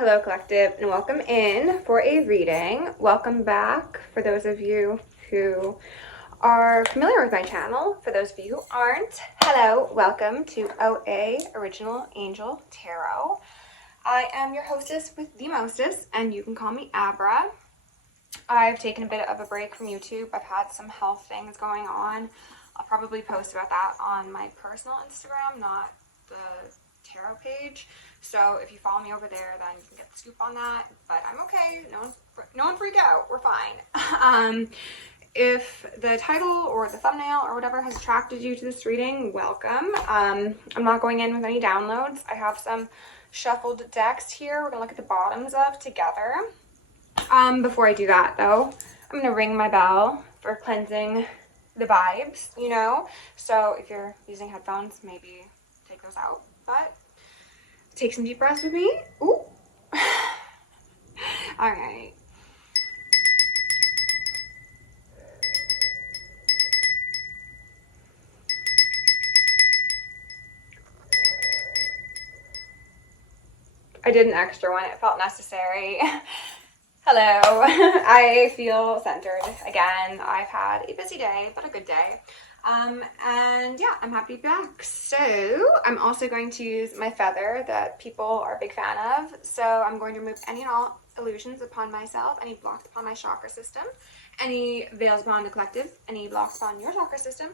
Hello Collective, and welcome in for a reading. Welcome back for those of you who are familiar with my channel. For those of you who aren't, hello, welcome to OA Original Angel Tarot. I am your hostess with the mostest, and you can call me Abra. I've taken a bit of a break from YouTube. I've had some health things going on. I'll probably post about that on my personal Instagram, not the tarot page. So if you follow me over there, then you can get the scoop on that. But I'm okay. No one freak out. We're fine. If the title or the thumbnail or whatever has attracted you to this reading, welcome. I'm not going in with any downloads. I have some shuffled decks here. We're gonna look at the bottoms of together. Before I do that though, I'm gonna ring my bell for cleansing the vibes, you know? So if you're using headphones, maybe take those out, but take some deep breaths with me. Ooh. All right. I did an extra one. It felt necessary. Hello. I feel centered again. I've had a busy day, but a good day. And yeah, I'm happy to be back. So I'm also going to use my feather that people are a big fan of. So I'm going to remove any and all illusions upon myself, any blocks upon my chakra system, any veils upon the collective, any blocks upon your chakra system,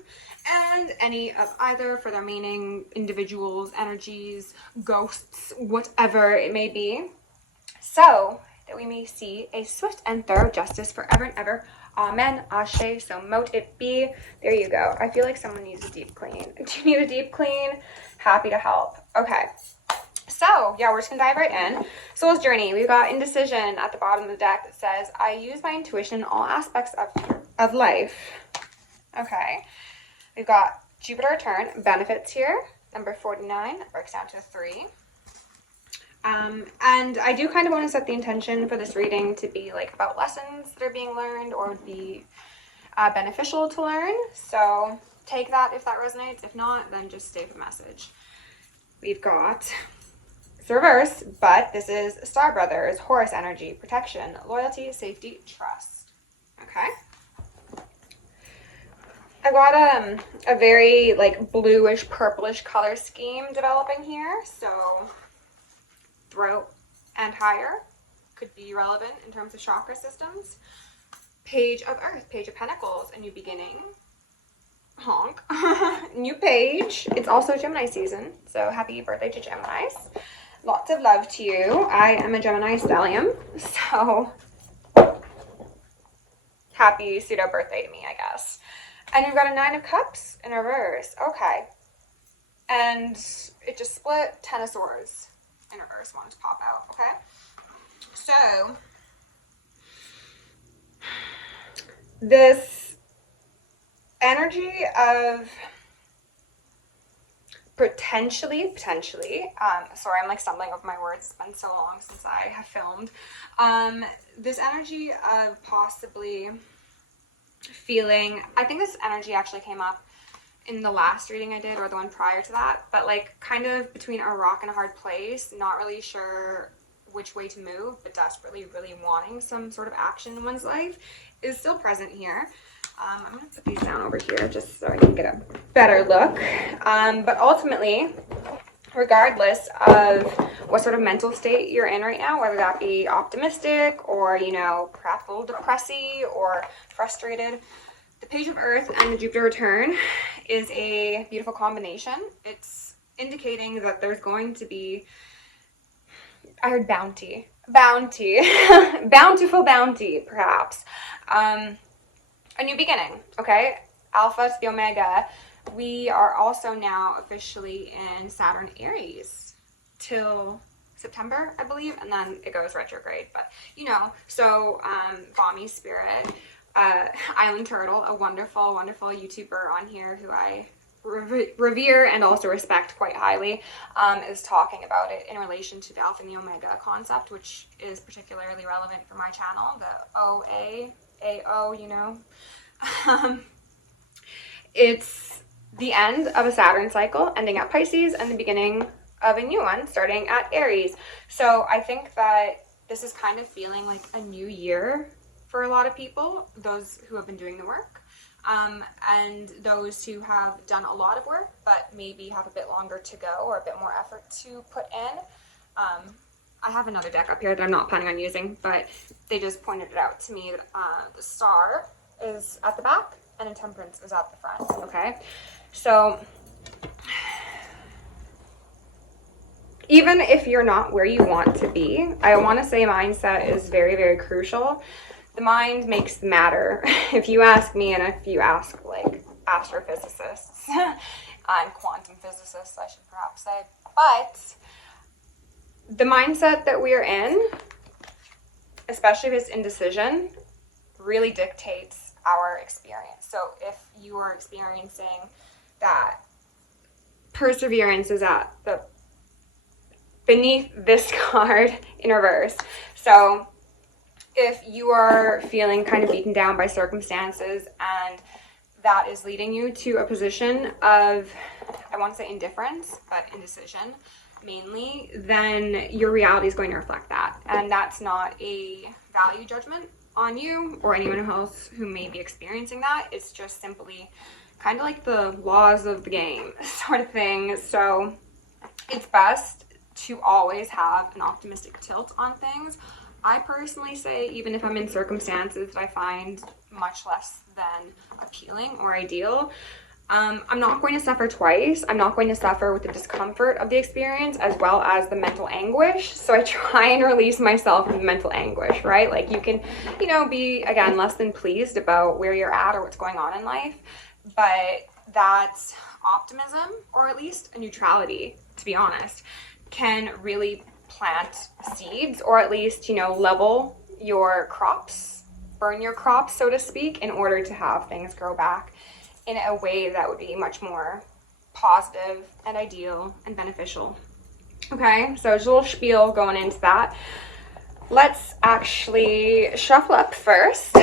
and any of either for their meaning, individuals, energies, ghosts, whatever it may be. So that we may see a swift and thorough justice forever and ever. Amen. Ashe. So mote it be. There you go. I feel like someone needs a deep clean. Do you need a deep clean? Happy to help. Okay. So yeah, we're just gonna dive right in. Soul's journey. We've got indecision at the bottom of the deck that says, I use my intuition in all aspects of life. Okay. We've got Jupiter return benefits here. Number 49. That breaks down to 3. And I do kind of want to set the intention for this reading to be like about lessons that are being learned or would be beneficial to learn. So take that if that resonates. If not, then just save the message. We've got, it's reverse, but this is Star Brothers, Horus energy, protection, loyalty, safety, trust. Okay. I've got a very like bluish, purplish color scheme developing here. So throat and higher could be relevant in terms of chakra systems. Page of Earth, Page of Pentacles, a new beginning. Honk. New page. It's also Gemini season, so happy birthday to Geminis. Lots of love to you. I am a Gemini stellium, so happy pseudo birthday to me, I guess. And we've got a 9 of Cups in reverse. Okay. And it just split. 10 of Swords in reverse wanted to pop out. Okay. So this energy of potentially, sorry, I'm like stumbling over my words. It's been so long since I have filmed. This energy of possibly feeling, I think this energy actually came up in the last reading I did or the one prior to that, but like kind of between a rock and a hard place, not really sure which way to move, but desperately really wanting some sort of action in one's life is still present here. I'm gonna put these down over here just so I can get a better look. But ultimately, regardless of what sort of mental state you're in right now, whether that be optimistic or, you know, perhaps a little depressy or frustrated, the Page of Earth and the Jupiter return is a beautiful combination. It's indicating that there's going to be, I heard bounty, bountiful bounty, perhaps. A new beginning, okay? Alpha to the Omega. We are also now officially in Saturn Aries till September, I believe, and then it goes retrograde, but you know, so Balmy Spirit, Island Turtle, a wonderful, wonderful YouTuber on here who I revere and also respect quite highly, is talking about it in relation to the Alpha and the Omega concept, which is particularly relevant for my channel, the OAtarot, you know. It's the end of a Saturn cycle, ending at Pisces, and the beginning of a new one starting at Aries. So I think that this is kind of feeling like a new year for a lot of people, those who have been doing the work, and those who have done a lot of work but maybe have a bit longer to go or a bit more effort to put in. I have another deck up here that I'm not planning on using, but they just pointed it out to me that the Star is at the back and Temperance is at the front, okay? So even if you're not where you want to be, I want to say mindset is very, very crucial. The mind makes matter. If you ask me, and if you ask like astrophysicists and quantum physicists, I should perhaps say, but the mindset that we're in, especially if it's indecision, really dictates our experience. So if you are experiencing that perseverance is at the beneath this card in reverse. So if you are feeling kind of beaten down by circumstances and that is leading you to a position of, I want to say indifference, but indecision mainly, then your reality is going to reflect that. And that's not a value judgment on you or anyone else who may be experiencing that. It's just simply kind of like the laws of the game sort of thing. So it's best to always have an optimistic tilt on things. I personally say, even if I'm in circumstances that I find much less than appealing or ideal, I'm not going to suffer twice. I'm not going to suffer with the discomfort of the experience as well as the mental anguish. So I try and release myself from the mental anguish, right? Like you can, be, again, less than pleased about where you're at or what's going on in life, but that's optimism, or at least a neutrality, to be honest, can really plant seeds, or at least, level your crops, burn your crops, so to speak, in order to have things grow back in a way that would be much more positive and ideal and beneficial. Okay, so just a little spiel going into that. Let's actually shuffle up first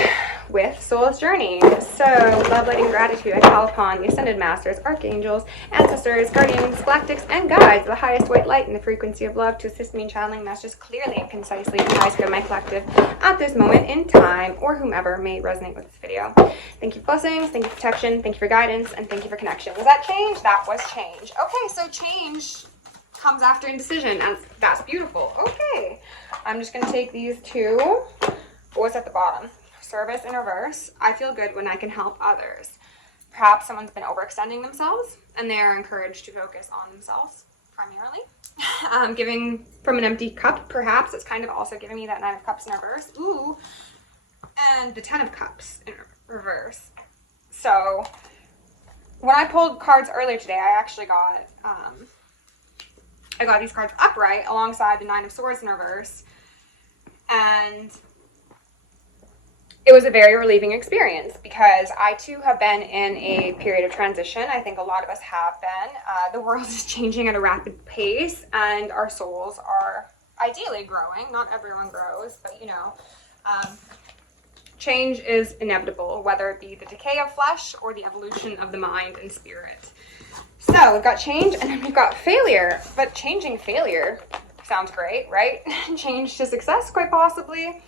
with Soul's Journey. So, love, light, and gratitude, I call upon the Ascended Masters, Archangels, Ancestors, Guardians, Galactics, and Guides, the highest white light and the frequency of love, to assist me in channeling messages clearly and concisely to the highest good of my collective at this moment in time, or whomever may resonate with this video. Thank you for blessings, thank you for protection, thank you for guidance, and thank you for connection. Was that change? That was change. Okay, so change comes after indecision, and that's beautiful. Okay, I'm just going to take these two. What's at the bottom? Service in reverse. I feel good when I can help others. Perhaps someone's been overextending themselves and they are encouraged to focus on themselves primarily. Giving from an empty cup, perhaps. It's kind of also giving me that 9 of Cups in reverse. Ooh. And the 10 of Cups in reverse. So when I pulled cards earlier today, I actually got these cards upright alongside the 9 of Swords in reverse. And it was a very relieving experience because I too have been in a period of transition. I think a lot of us have been. The world is changing at a rapid pace and our souls are ideally growing. Not everyone grows, but change is inevitable, whether it be the decay of flesh or the evolution of the mind and spirit. So we've got change and then we've got failure, but changing failure sounds great, right? Change to success, quite possibly.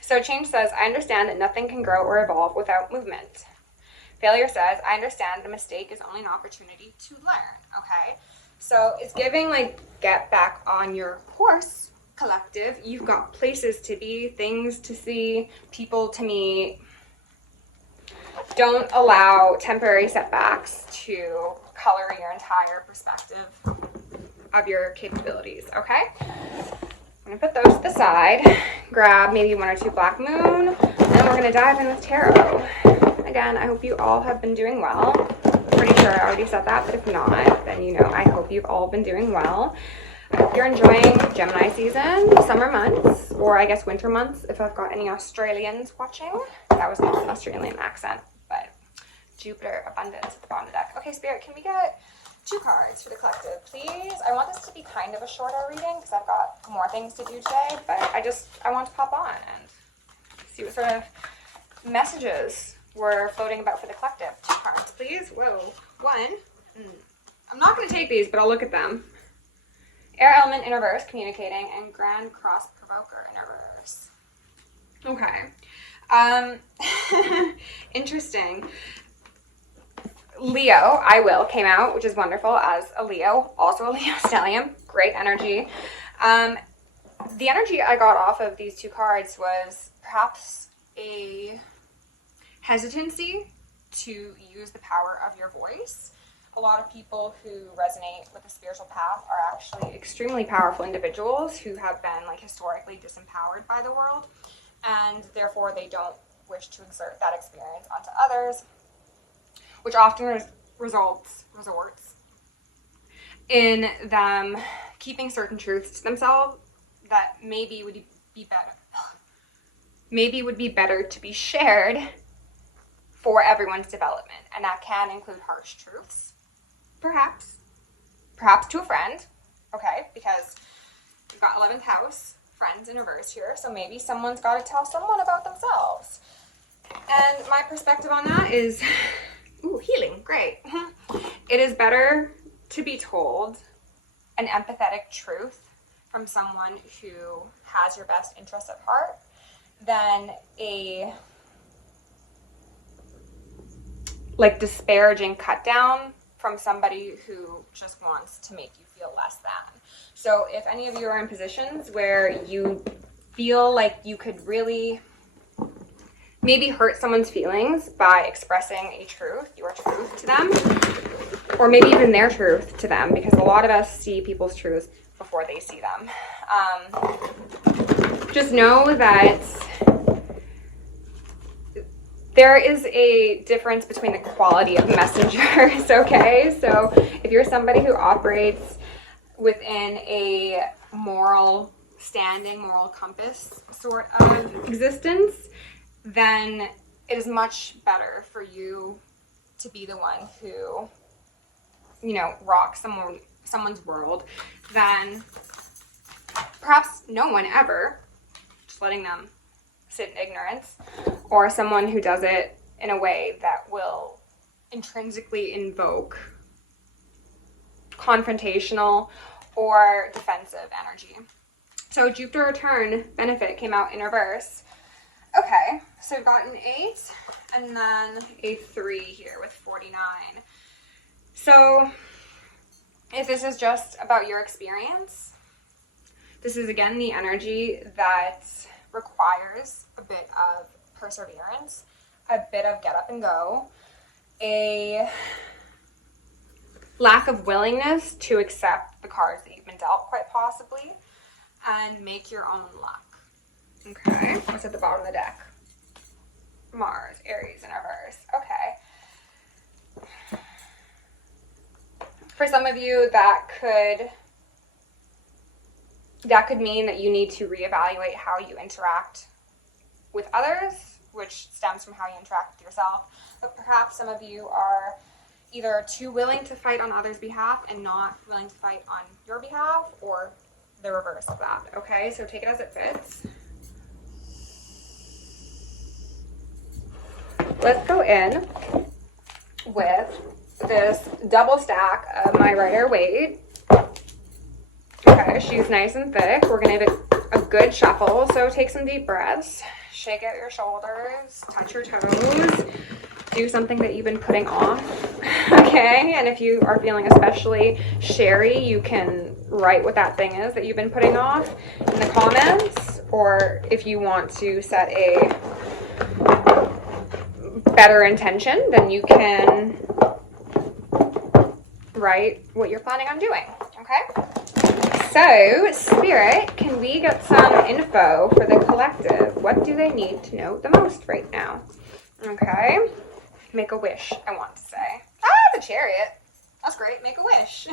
So change says, I understand that nothing can grow or evolve without movement. Failure says, I understand that a mistake is only an opportunity to learn, okay? So it's giving, get back on your horse, collective. You've got places to be, things to see, people to meet. Don't allow temporary setbacks to color your entire perspective of your capabilities, okay? I'm gonna put those to the side, grab maybe 1 or 2 Black Moon, and then we're gonna dive in with Tarot. Again, I hope you all have been doing well. I'm pretty sure I already said that, but if not, then I hope you've all been doing well. I hope you're enjoying Gemini season, summer months, or I guess winter months if I've got any Australians watching. That was not an Australian accent, but Jupiter abundance at the bottom of the deck. Okay, Spirit, can we get 2 cards for the collective, please? I want this to be kind of a shorter reading because I've got more things to do today, but I want to pop on and see what sort of messages were floating about for the collective. 2 cards, please. Whoa. 1. I'm not going to take these, but I'll look at them. Air element in reverse, communicating, and Grand Cross Provoker in reverse. Okay. Interesting. Leo, I Will, came out, which is wonderful, as a Leo, also a Leo stellium. Great energy. The energy I got off of these two cards was perhaps a hesitancy to use the power of your voice. A lot of people who resonate with the spiritual path are actually extremely powerful individuals who have been like historically disempowered by the world, and therefore they don't wish to exert that experience onto others, which often resorts in them keeping certain truths to themselves that maybe would be better to be shared for everyone's development. And that can include harsh truths, perhaps to a friend, okay, because we've got 11th house, friends in reverse here, so maybe someone's got to tell someone about themselves. And my perspective on that is, ooh, healing, great. It is better to be told an empathetic truth from someone who has your best interests at heart than a like disparaging cut down from somebody who just wants to make you feel less than. So if any of you are in positions where you feel like you could really maybe hurt someone's feelings by expressing your truth to them, or maybe even their truth to them, because a lot of us see people's truths before they see them. Just know that there is a difference between the quality of messengers, okay? So if you're somebody who operates within a moral standing, moral compass sort of existence, then it is much better for you to be the one who, rocks someone's world than perhaps no one ever, just letting them sit in ignorance, or someone who does it in a way that will intrinsically invoke confrontational or defensive energy. So Jupiter return benefit came out in reverse. Okay, so we've got an 8 and then a 3 here with 49. So if this is just about your experience, this is again the energy that requires a bit of perseverance, a bit of get up and go, a lack of willingness to accept the cards that you've been dealt, quite possibly, and make your own luck. Okay, what's at the bottom of the deck? Mars, Aries in reverse. Okay. For some of you, that could mean that you need to reevaluate how you interact with others, which stems from how you interact with yourself. But perhaps some of you are either too willing to fight on others' behalf and not willing to fight on your behalf, or the reverse of that. Okay, so take it as it fits. Let's go in with this double stack of my Rider-Waite. Okay, she's nice and thick. We're going to give it a good shuffle. So take some deep breaths. Shake out your shoulders. Touch your toes. Do something that you've been putting off. Okay, and if you are feeling especially sherry, you can write what that thing is that you've been putting off in the comments. Or if you want to set a better intention, then you can write what you're planning on doing. Okay? So, Spirit, can we get some info for the collective? What do they need to know the most right now? Okay. Make a wish, I want to say. The Chariot. That's great. Make a wish.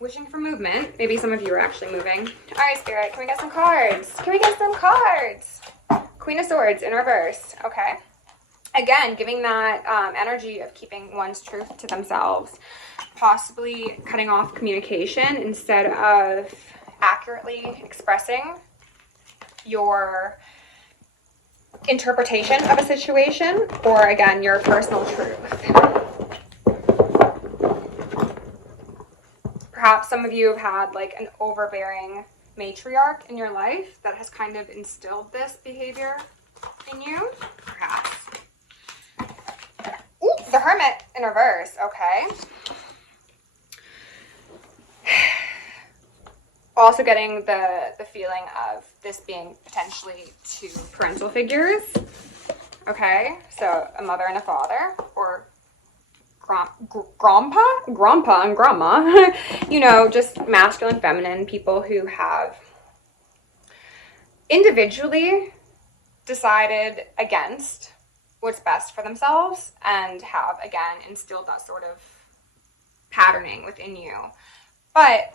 Wishing for movement. Maybe some of you are actually moving. All right, Spirit, can we get some cards? Can we get some cards? Queen of Swords in reverse. Okay. Again, giving that energy of keeping one's truth to themselves. Possibly cutting off communication instead of accurately expressing your interpretation of a situation, or again, your personal truth. Perhaps some of you have had like an overbearing matriarch in your life that has kind of instilled this behavior in you. Perhaps. Ooh, the Hermit in reverse. Okay. Also getting the feeling of this being potentially two parental figures. Okay, so a mother and a father, or grandpa and grandma, you know, just masculine, feminine people who have individually decided against what's best for themselves and have, again, instilled that sort of patterning within you. But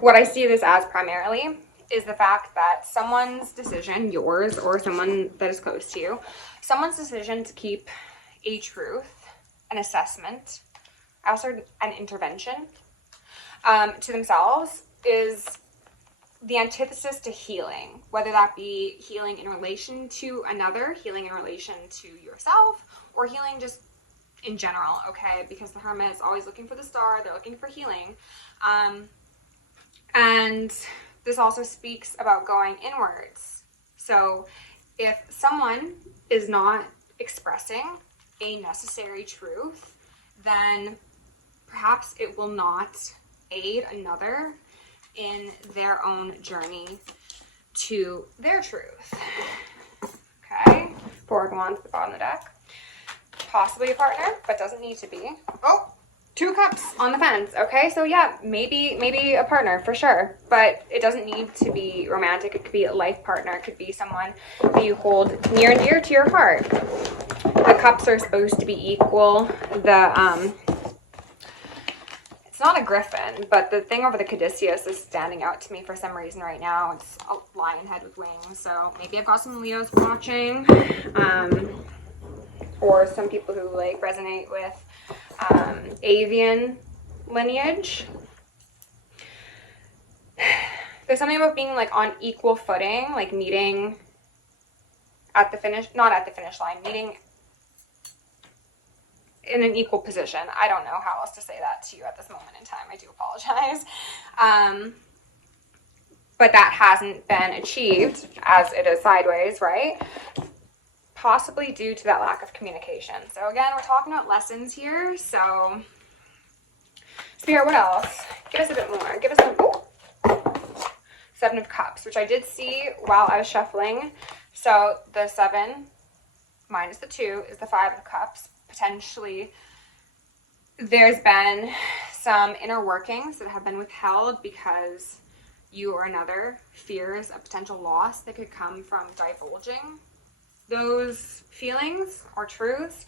what I see this as primarily is the fact that someone's decision, yours or someone that is close to you, someone's decision to keep a truth, an assessment, also an intervention to themselves is the antithesis to healing, whether that be healing in relation to another, healing in relation to yourself, or healing just in general, okay? Because the Hermit is always looking for the star, they're looking for healing. And this also speaks about going inwards. So if someone is not expressing a necessary truth, then perhaps it will not aid another in their own journey to their truth. Okay, 4 of Wands at the bottom of the deck. Possibly a partner, but doesn't need to be. Oh, 2 cups on the fence. Okay, so yeah, maybe a partner for sure, but it doesn't need to be romantic. It could be a life partner. It could be someone that you hold near and dear to your heart. The cups are supposed to be equal. It's not a griffin, but the thing over the caduceus is standing out to me for some reason right now. It's a lion head with wings, so maybe I've got some Leos watching, or some people who like resonate with avian lineage. There's something about being like on equal footing, like meeting at the finish, not at the finish line, meeting in an equal position. I don't know how else to say that to you at this moment in time. I do apologize. But that hasn't been achieved as it is sideways, right? Possibly due to that lack of communication. So again, we're talking about lessons here. So Spirit, what else? Give us a bit more. Give us a 7 of Cups, which I did see while I was shuffling. So the 7 minus the 2 is the 5 of Cups. Potentially there's been some inner workings that have been withheld because you or another fears a potential loss that could come from divulging those feelings or truths.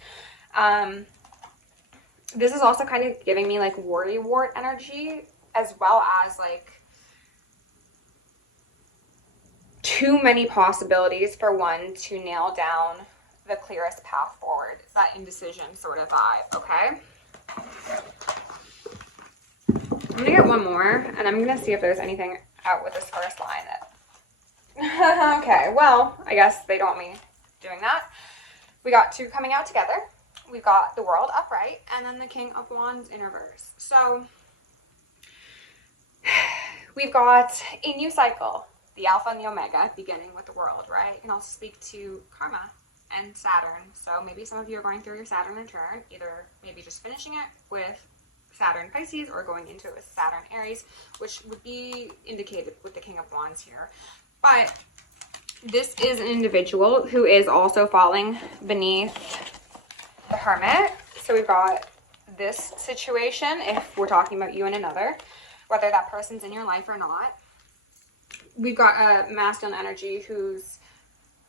This is also kind of giving me like worrywart energy, as well as like too many possibilities for one to nail down the clearest path forward, that indecision sort of vibe, okay? I'm gonna get one more, and I'm gonna see if there's anything out with this first line that... Okay, well, I guess they don't want me doing that. We got 2 coming out together. We've got the World upright, and then the King of Wands in reverse. So, we've got a new cycle, the Alpha and the Omega, beginning with the World, right? It can also speak to karma and Saturn. So maybe some of you are going through your Saturn return, either maybe just finishing it with Saturn Pisces or going into it with Saturn Aries, which would be indicated with the King of Wands here. But this is an individual who is also falling beneath the Hermit. So we've got this situation, if we're talking about you and another, whether that person's in your life or not. We've got a masculine energy who's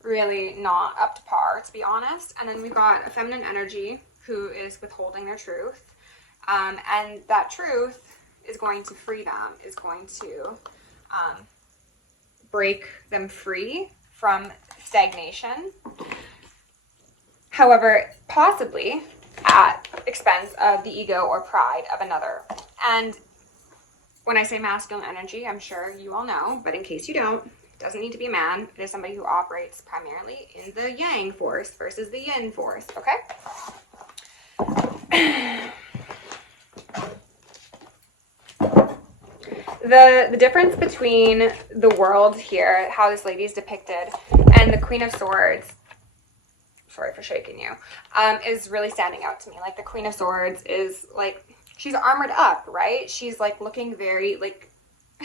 really not up to par, to be honest. And then we've got a feminine energy who is withholding their truth. And that truth is going to free them, is going to break them free from stagnation. However, possibly at expense of the ego or pride of another. And when I say masculine energy, I'm sure you all know, but in case you don't, it doesn't need to be a man. It is somebody who operates primarily in the yang force versus the yin force, okay? the difference between the world here, how this lady is depicted, and the Queen of Swords, sorry for shaking you, is really standing out to me. Like, the Queen of Swords is like, she's armored up, right? She's like looking very like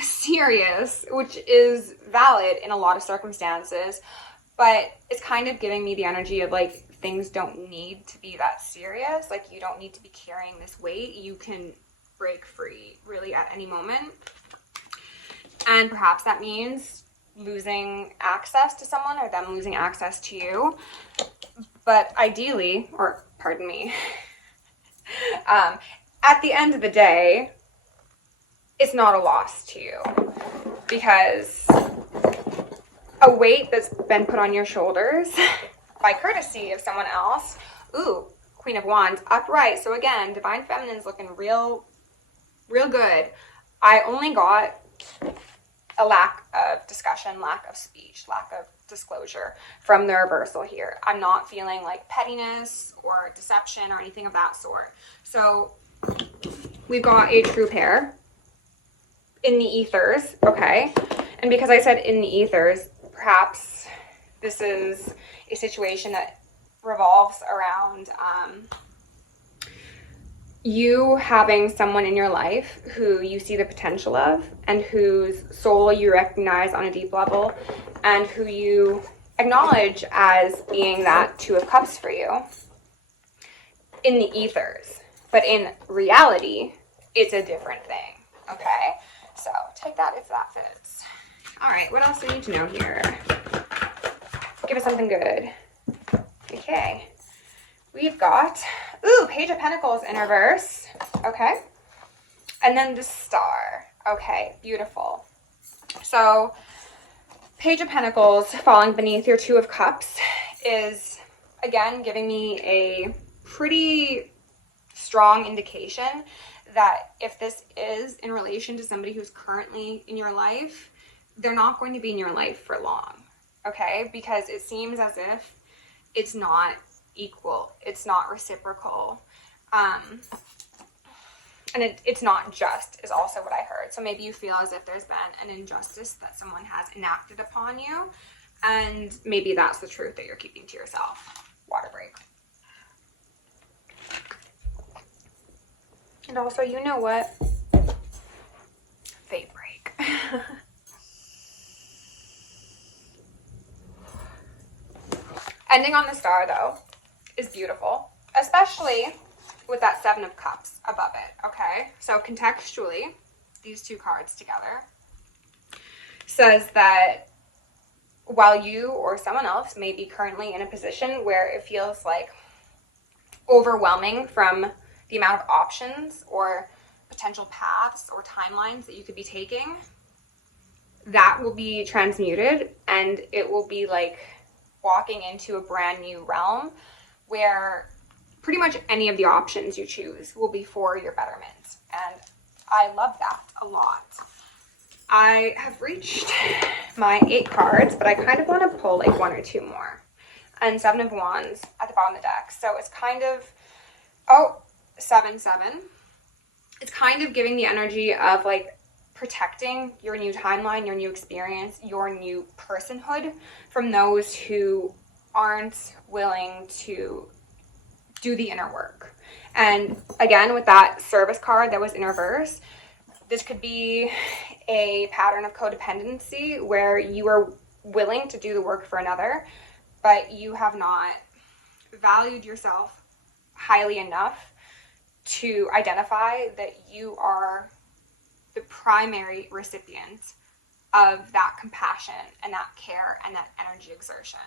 serious, which is valid in a lot of circumstances, but it's kind of giving me the energy of like, things don't need to be that serious. Like, you don't need to be carrying this weight. You can break free really at any moment. And perhaps that means losing access to someone or them losing access to you. But ideally, or pardon me, at the end of the day, it's not a loss to you, because a weight that's been put on your shoulders by courtesy of someone else. Ooh, Queen of Wands, upright. So again, Divine Feminine's looking real good. I only got a lack of discussion, lack of speech, lack of disclosure from the reversal here. I'm not feeling like pettiness or deception or anything of that sort. So we've got a true pair in the ethers, okay? And because I said in the ethers, perhaps this is a situation that revolves around you having someone in your life who you see the potential of, and whose soul you recognize on a deep level, and who you acknowledge as being that Two of Cups for you in the ethers. But in reality, it's a different thing, okay? So take that if that fits. All right, what else do we need to know here? Give us something good. Okay. We've got, ooh, Page of Pentacles in reverse. Okay. And then the Star. Okay, beautiful. So Page of Pentacles falling beneath your Two of Cups is, again, giving me a pretty strong indication that if this is in relation to somebody who's currently in your life, they're not going to be in your life for long. Okay? Because it seems as if it's not equal, it's not reciprocal, and it's not just, is also what I heard. So maybe you feel as if there's been an injustice that someone has enacted upon you, and maybe that's the truth that you're keeping to yourself. Water break. And also, you know what? Fate break. Ending on the Star, though, is beautiful, especially with that Seven of Cups above it, okay? So contextually, these two cards together says that while you or someone else may be currently in a position where it feels like overwhelming from the amount of options or potential paths or timelines that you could be taking, that will be transmuted, and it will be like walking into a brand new realm where pretty much any of the options you choose will be for your betterment. And I love that a lot. I have reached my 8 cards, but I kind of want to pull like 1 or 2 more. And 7 of Wands at the bottom of the deck. So it's kind of, 7-7. It's kind of giving the energy of like protecting your new timeline, your new experience, your new personhood from those who aren't willing to do the inner work. And again, with that Service card that was in reverse, this could be a pattern of codependency where you are willing to do the work for another, but you have not valued yourself highly enough to identify that you are the primary recipient of that compassion and that care and that energy exertion.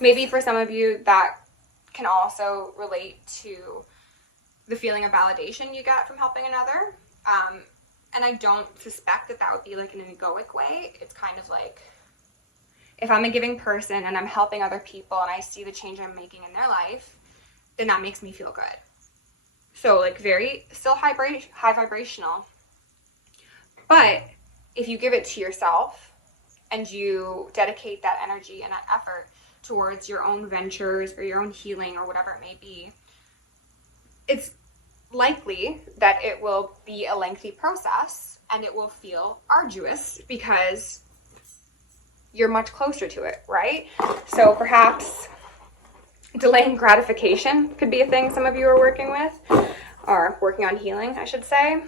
Maybe for some of you that can also relate to the feeling of validation you get from helping another. And I don't suspect that that would be like in an egoic way. It's kind of like, if I'm a giving person and I'm helping other people and I see the change I'm making in their life, then that makes me feel good. So like very, still high vibrational. But if you give it to yourself and you dedicate that energy and that effort towards your own ventures or your own healing or whatever it may be, it's likely that it will be a lengthy process and it will feel arduous because you're much closer to it, right? So perhaps delaying gratification could be a thing some of you are working with, or working on healing, I should say.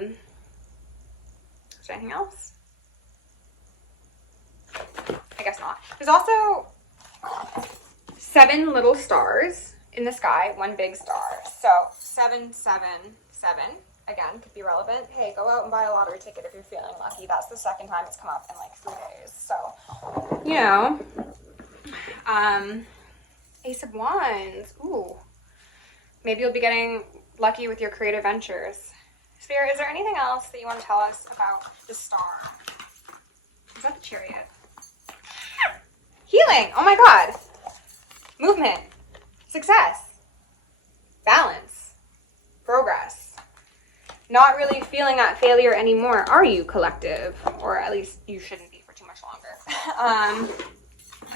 Is there anything else? I guess not. There's also 7 little stars in the sky, 1 big star. So 777, again, could be relevant. Hey, go out and buy a lottery ticket if you're feeling lucky. That's the second time it's come up in like 3 days. So, you know, Ace of Wands. Ooh, maybe you'll be getting lucky with your creative ventures. Spirit, is there anything else that you want to tell us about the star? Is that the Chariot? Healing. Oh my God. Movement. Success. Balance. Progress. Not really feeling that failure anymore, are you, collective? Or at least you shouldn't be for too much longer.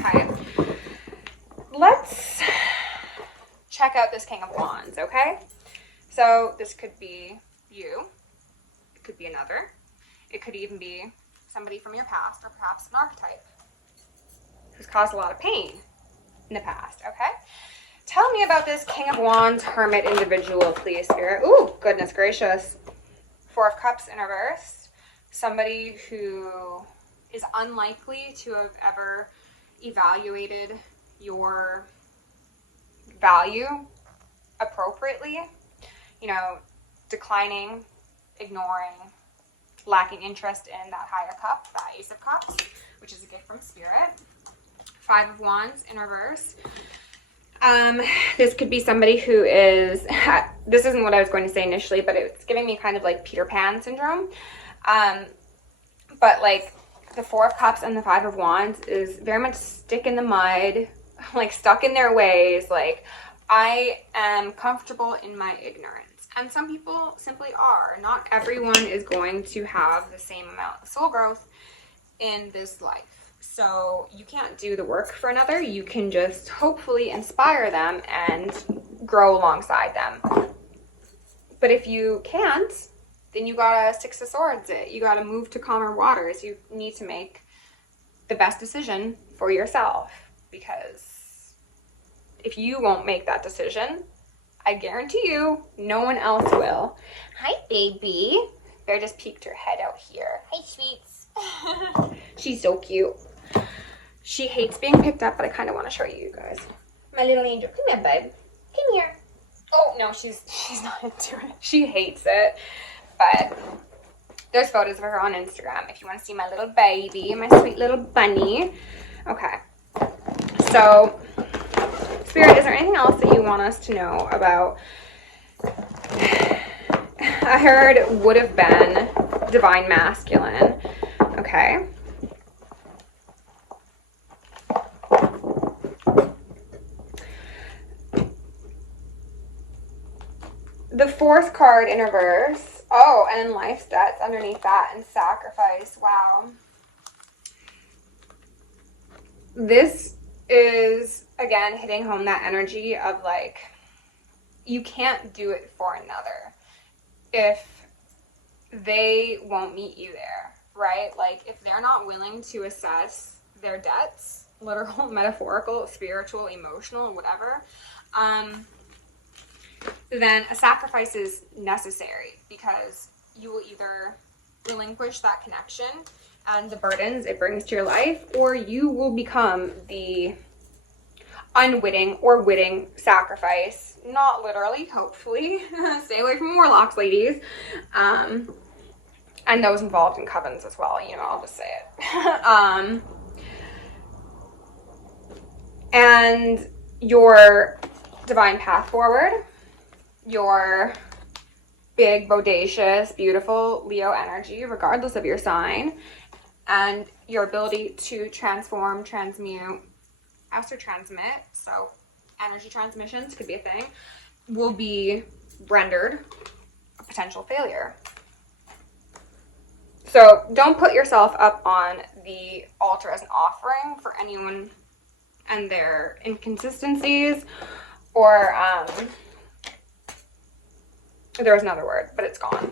Okay. Let's check out this King of Wands, okay? So this could be you. It could be another. It could even be somebody from your past, or perhaps an archetype who's caused a lot of pain in the past, okay? Tell me about this King of Wands hermit individual, please, Spirit. Ooh, goodness gracious. 4 of Cups in reverse. Somebody who is unlikely to have ever evaluated your value appropriately. You know, declining, ignoring, lacking interest in that higher cup, that Ace of Cups, which is a gift from Spirit. 5 of Wands in reverse. This could be somebody who is, this isn't what I was going to say initially, but it's giving me kind of like Peter Pan syndrome. But like the 4 of Cups and the 5 of Wands is very much stick in the mud, like stuck in their ways. Like, I am comfortable in my ignorance. And some people simply are. Not everyone is going to have the same amount of soul growth in this life. So you can't do the work for another. You can just hopefully inspire them and grow alongside them. But if you can't, then you gotta 6 of Swords it. You gotta move to calmer waters. You need to make the best decision for yourself. Because if you won't make that decision, I guarantee you, no one else will. Hi, baby. Bear just peeked her head out here. Hi, sweets. She's so cute. She hates being picked up, but I kind of want to show you guys. My little angel. Come here, babe. Come here. Oh, no, she's not into it. She hates it. But there's photos of her on Instagram if you want to see my little baby, my sweet little bunny. Okay. So, Spirit, is there anything else that you want us to know about? I heard would have been divine masculine. Okay. The 4th card in reverse. Oh, and in life stats underneath that, and sacrifice. Wow. This is, again, hitting home that energy of like, you can't do it for another if they won't meet you there, right? Like, if they're not willing to assess their debts, literal, metaphorical, spiritual, emotional, whatever, then a sacrifice is necessary, because you will either relinquish that connection and the burdens it brings to your life, or you will become the unwitting or witting sacrifice. Not literally, hopefully. Stay away from warlocks, ladies. And those involved in covens as well, you know, I'll just say it. And your divine path forward, your big, bodacious, beautiful Leo energy, regardless of your sign, and your ability to transform, transmute, also transmit, so energy transmissions could be a thing, will be rendered a potential failure. So don't put yourself up on the altar as an offering for anyone and their inconsistencies, or There was another word, but it's gone.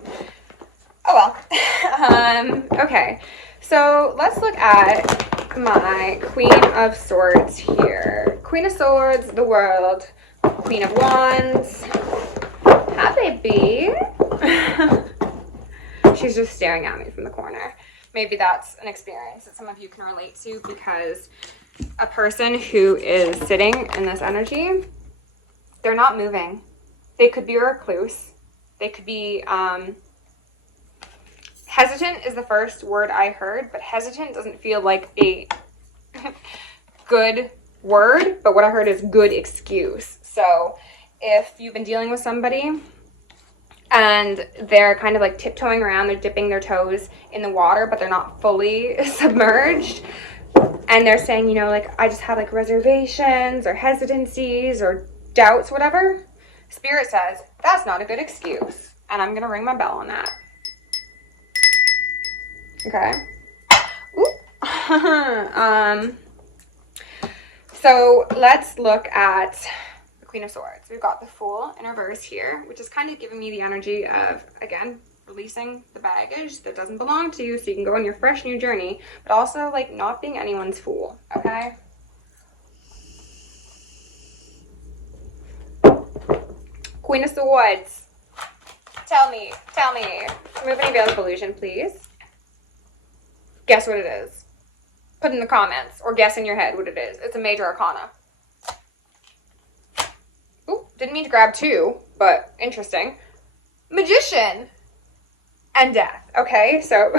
Oh well. Okay, so let's look at my Queen of Swords here. Queen of Swords, the World. Queen of Wands. Hi, baby. She's just staring at me from the corner. Maybe that's an experience that some of you can relate to, because a person who is sitting in this energy, they're not moving. They could be a recluse. They could be, hesitant is the first word I heard, but hesitant doesn't feel like a good word, but what I heard is good excuse. So if you've been dealing with somebody and they're kind of like tiptoeing around, they're dipping their toes in the water, but they're not fully submerged, and they're saying, you know, like, I just have like reservations or hesitancies or doubts, whatever, Spirit says, that's not a good excuse. And I'm going to ring my bell on that. Okay. So let's look at the Queen of Swords. We've got the Fool in reverse here, which is kind of giving me the energy of, again, releasing the baggage that doesn't belong to you so you can go on your fresh new journey, but also like not being anyone's fool, okay? Queen of Swords. Tell me. Remove any veils of illusion, please. Guess what it is. Put in the comments, or guess in your head what it is. It's a major arcana. Ooh, didn't mean to grab two, but interesting. Magician and Death. Okay, so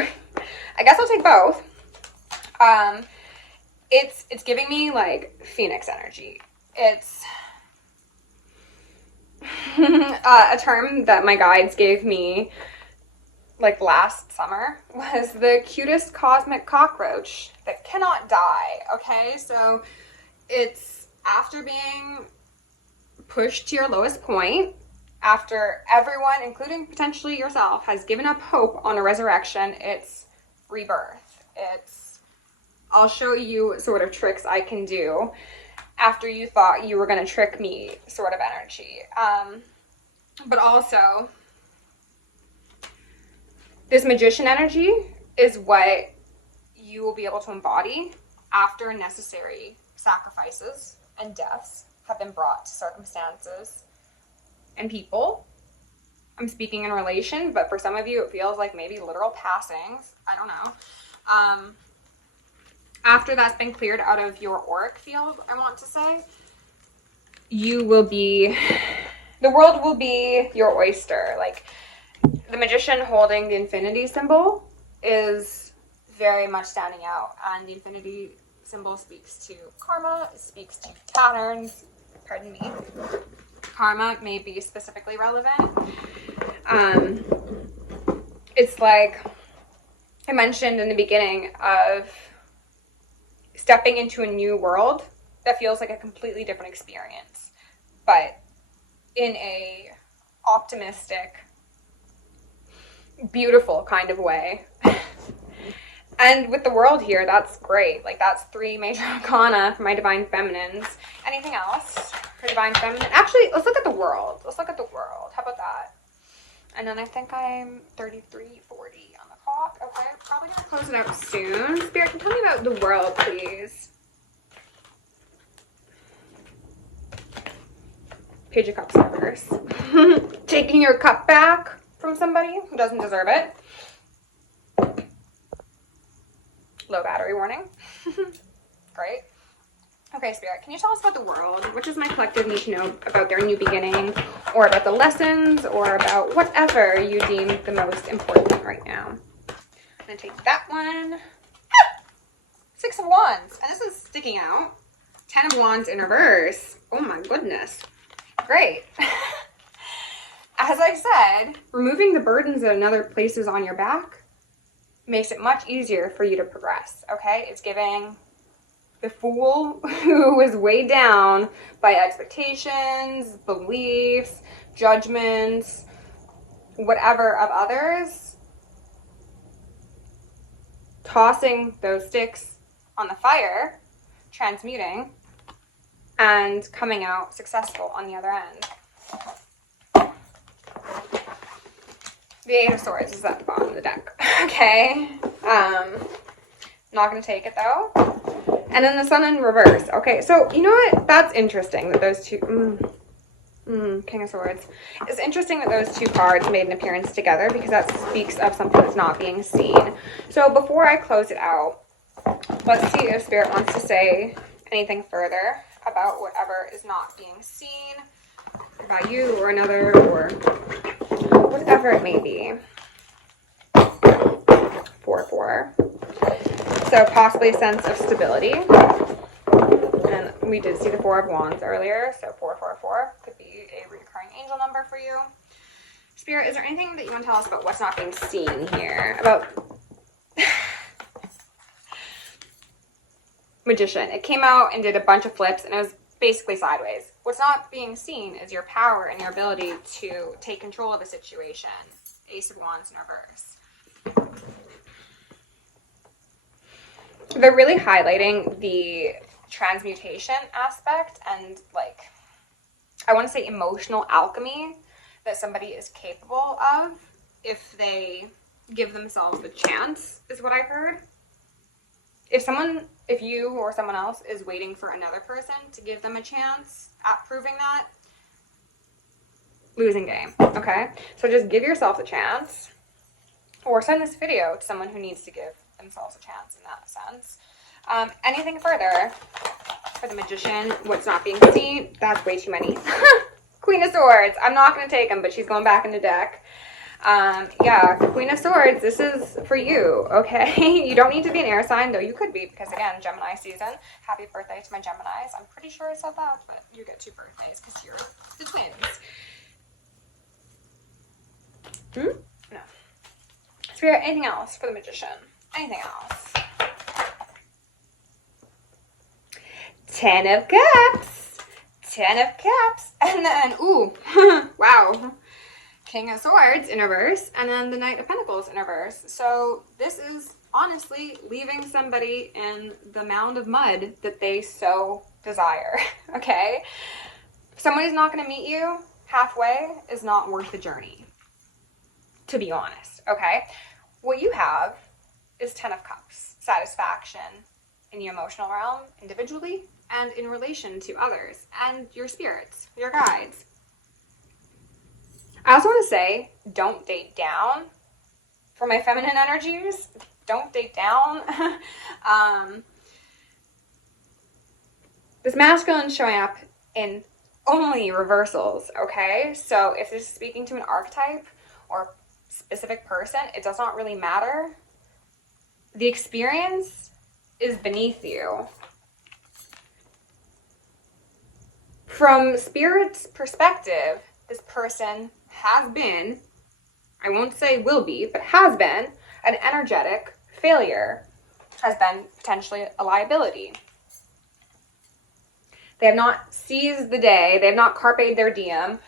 I guess I'll take both. It's giving me like Phoenix energy. It's a term that my guides gave me like last summer was the cutest cosmic cockroach that cannot die. Okay, so it's after being pushed to your lowest point, after everyone, including potentially yourself, has given up hope on a resurrection, it's rebirth. It's, I'll show you sort of tricks I can do after you thought you were going to trick me sort of energy. But also, this magician energy is what you will be able to embody after necessary sacrifices and deaths have been brought to circumstances and people. I'm speaking in relation, but for some of you it feels like maybe literal passings. I don't know. After that's been cleared out of your auric field, I want to say, you will be, the world will be your oyster. Like, the magician holding the infinity symbol is very much standing out, and the infinity symbol speaks to karma, it speaks to patterns, pardon me. Karma may be specifically relevant. It's like I mentioned in the beginning of stepping into a new world that feels like a completely different experience, but in a optimistic, beautiful kind of way. And with the world here, that's great. Like, that's 3 major arcana for my divine feminines. Anything else for divine feminine? Actually, let's look at the world. Let's look at the world. How about that? And then I think I'm 33:40 on the clock. Okay, probably gonna close it out soon. Spirit, can you tell me about the world, please? Page of Cups reverse. Taking your cup back from somebody who doesn't deserve it. Low battery warning. Great. Okay, Spirit, can you tell us about the world? What does my collective need to know about their new beginning, or about the lessons, or about whatever you deem the most important right now? I'm going to take that one. Ah! 6 of Wands. And this is sticking out. 10 of Wands in reverse. Oh my goodness. Great. As I said, removing the burdens that another places on your back makes it much easier for you to progress, okay? It's giving the fool who is weighed down by expectations, beliefs, judgments, whatever of others, tossing those sticks on the fire, transmuting, and coming out successful on the other end. The Eight of Swords is at the bottom of the deck. Okay. Not going to take it though. And then the Sun in reverse. Okay, so you know what? That's interesting that those two... King of Swords. It's interesting that those two cards made an appearance together because that speaks of something that's not being seen. So before I close it out, let's see if Spirit wants to say anything further about whatever is not being seen, about you or another or whatever it may be. 4-4. So possibly a sense of stability. And we did see the Four of Wands earlier, so 444 could be a recurring angel number for you. Spirit, is there anything that you want to tell us about what's not being seen here? About Magician. It came out and did a bunch of flips, and it was basically sideways. What's not being seen is your power and your ability to take control of a situation. Ace of Wands in reverse. They're really highlighting the transmutation aspect and, like, I want to say emotional alchemy that somebody is capable of if they give themselves the chance, is what I heard. If you or someone else is waiting for another person to give them a chance at proving that, losing game, okay? So just give yourself a chance, or send this video to someone who needs to give themselves a chance in that sense. Anything further for the Magician? What's not being seen? That's way too many. Queen of Swords. I'm not going to take them, but she's going back in the deck. Yeah, Queen of Swords, this is for you, okay? You don't need to be an air sign, though you could be, because again, Gemini season. Happy birthday to my Geminis. I'm pretty sure I said that, but you get 2 birthdays because you're the twins. No. Spirit, anything else for the Magician? Anything else? 10 of Cups. 10 of Cups. And then, ooh, wow. King of Swords in reverse, and then the Knight of Pentacles in reverse. So this is honestly leaving somebody in the mound of mud that they so desire, okay? If somebody's not going to meet you halfway is not worth the journey, to be honest, okay? What you have is 10 of Cups, satisfaction in the emotional realm, individually, and in relation to others, and your spirits, your guides. I also want to say, don't date down. For my feminine energies, don't date down. This masculine is showing up in only reversals, okay? So if this is speaking to an archetype or specific person, it does not really matter. The experience is beneath you. From Spirit's perspective, this person has been, I won't say will be, but has been an energetic failure, has been potentially a liability. They have not seized the day, they have not carpe their diem,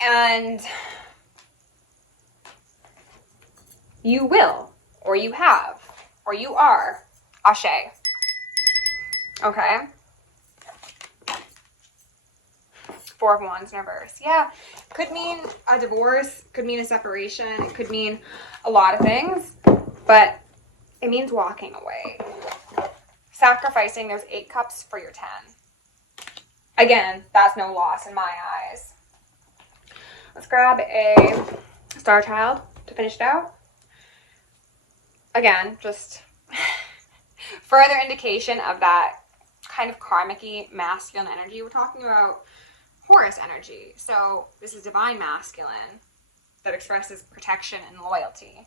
and you will, or you have, or you are, Ashe. Okay? 4 of Wands in reverse. Yeah, could mean a divorce, could mean a separation, it could mean a lot of things, but it means walking away. Sacrificing those 8 cups for your 10. Again, that's no loss in my eyes. Let's grab a Star Child to finish it out. Again, just further indication of that kind of karmic-y masculine energy. We're talking about Horus energy. So this is divine masculine that expresses protection and loyalty,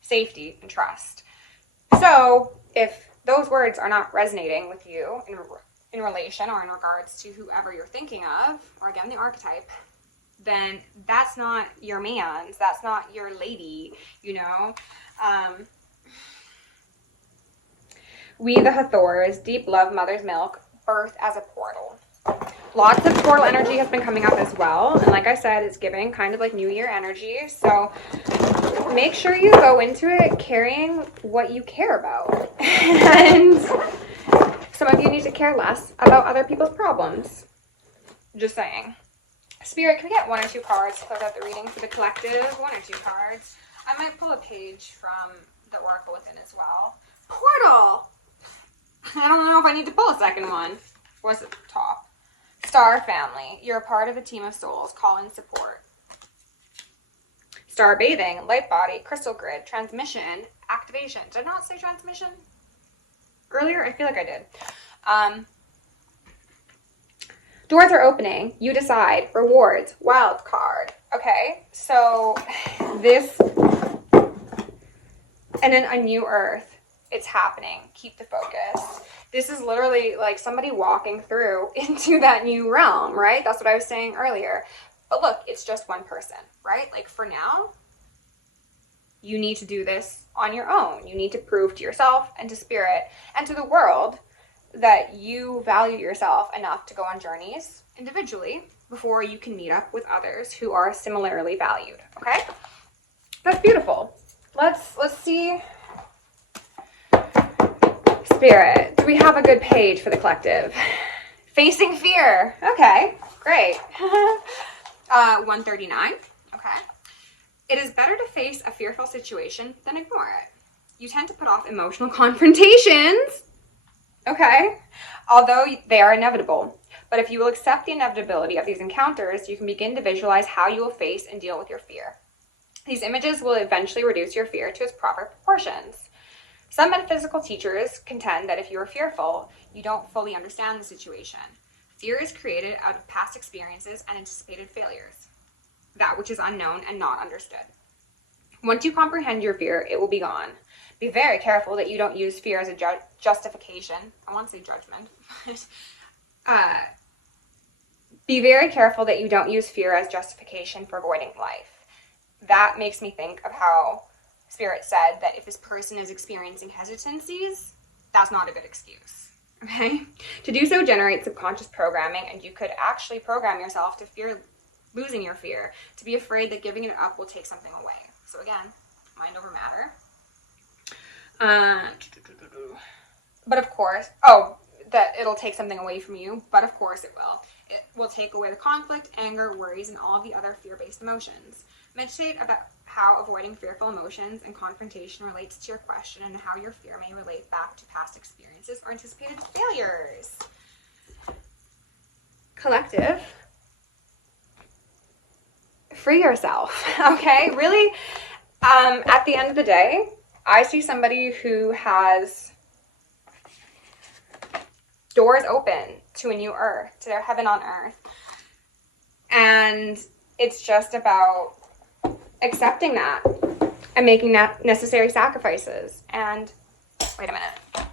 safety and trust. So if those words are not resonating with you in relation or in regards to whoever you're thinking of, or again, the archetype, then that's not your man's, that's not your lady, you know. We the Hathors, deep love, mother's milk, birth as a portal. Lots of portal energy has been coming up as well. And like I said, it's giving kind of like New Year energy. So make sure you go into it carrying what you care about. And some of you need to care less about other people's problems. Just saying. Spirit, can we get 1 or 2 cards to close out the reading for the collective? 1 or 2 cards. I might pull a page from the Oracle Within as well. Portal! I don't know if I need to pull a second one. What's at the top? Star family. You're a part of a team of souls. Call in support. Star bathing. Light body. Crystal grid. Transmission. Activation. Did I not say transmission earlier? I feel like I did. Doors are opening. You decide. Rewards. Wild card. Okay, so this, and then a new earth. It's happening. Keep the focus. This is literally like somebody walking through into that new realm, right? That's what I was saying earlier. But look, it's just one person, right? Like for now, you need to do this on your own. You need to prove to yourself and to spirit and to the world that you value yourself enough to go on journeys individually before you can meet up with others who are similarly valued, okay? That's beautiful. Let's see. Spirit, do we have a good page for the collective? Facing fear. Okay, great. 139. Okay. It is better to face a fearful situation than ignore it. You tend to put off emotional confrontations. Okay. Although they are inevitable. But if you will accept the inevitability of these encounters, you can begin to visualize how you will face and deal with your fear. These images will eventually reduce your fear to its proper proportions. Some metaphysical teachers contend that if you are fearful, you don't fully understand the situation. Fear is created out of past experiences and anticipated failures, that which is unknown and not understood. Once you comprehend your fear, it will be gone. Be very careful that you don't use fear as a justification. I want to say judgment. Be very careful that you don't use fear as justification for avoiding life. That makes me think of how Spirit said that if this person is experiencing hesitancies, that's not a good excuse, okay? To do so generates subconscious programming, and you could actually program yourself to fear losing your fear, to be afraid that giving it up will take something away. So again, mind over matter. But of course, that it'll take something away from you, but of course it will. It will take away the conflict, anger, worries, and all of the other fear-based emotions. Meditate about how avoiding fearful emotions and confrontation relates to your question and how your fear may relate back to past experiences or anticipated failures. Collective. Free yourself, okay? Really, at the end of the day, I see somebody who has doors open to a new earth, to their heaven on earth. And it's just about accepting that and making that necessary sacrifices. And wait a minute.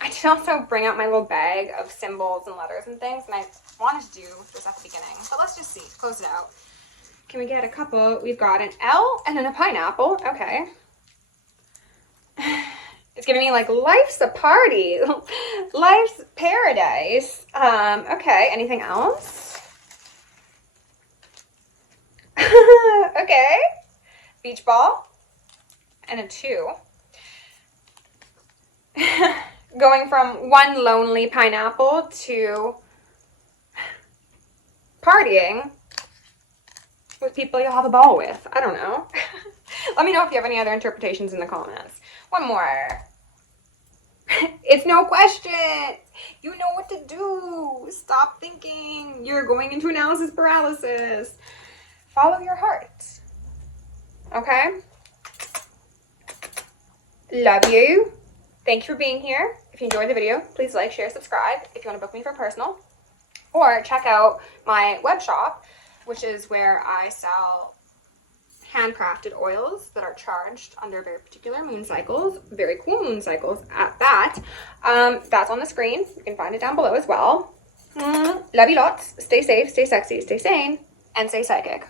I did also bring out my little bag of symbols and letters and things, and I wanted to do this at the beginning, but let's just see. Close it out. Can we get a couple? We've got an L and then a pineapple. Okay. It's giving me like life's a party. Life's paradise. Okay. Anything else? Okay. Beach ball and a 2. Going from one lonely pineapple to partying with people you'll have a ball with. I don't know. Let me know if you have any other interpretations in the comments. One more. It's no question. You know what to do. Stop thinking. You're going into analysis paralysis. Follow your heart. Okay? Love you. Thank you for being here. If you enjoyed the video, please like, share, subscribe. If you want to book me for personal. Or check out my web shop, which is where I sell handcrafted oils that are charged under very particular moon cycles. Very cool moon cycles at that. That's on the screen. You can find it down below as well. Love you lots. Stay safe, stay sexy, stay sane, and stay psychic.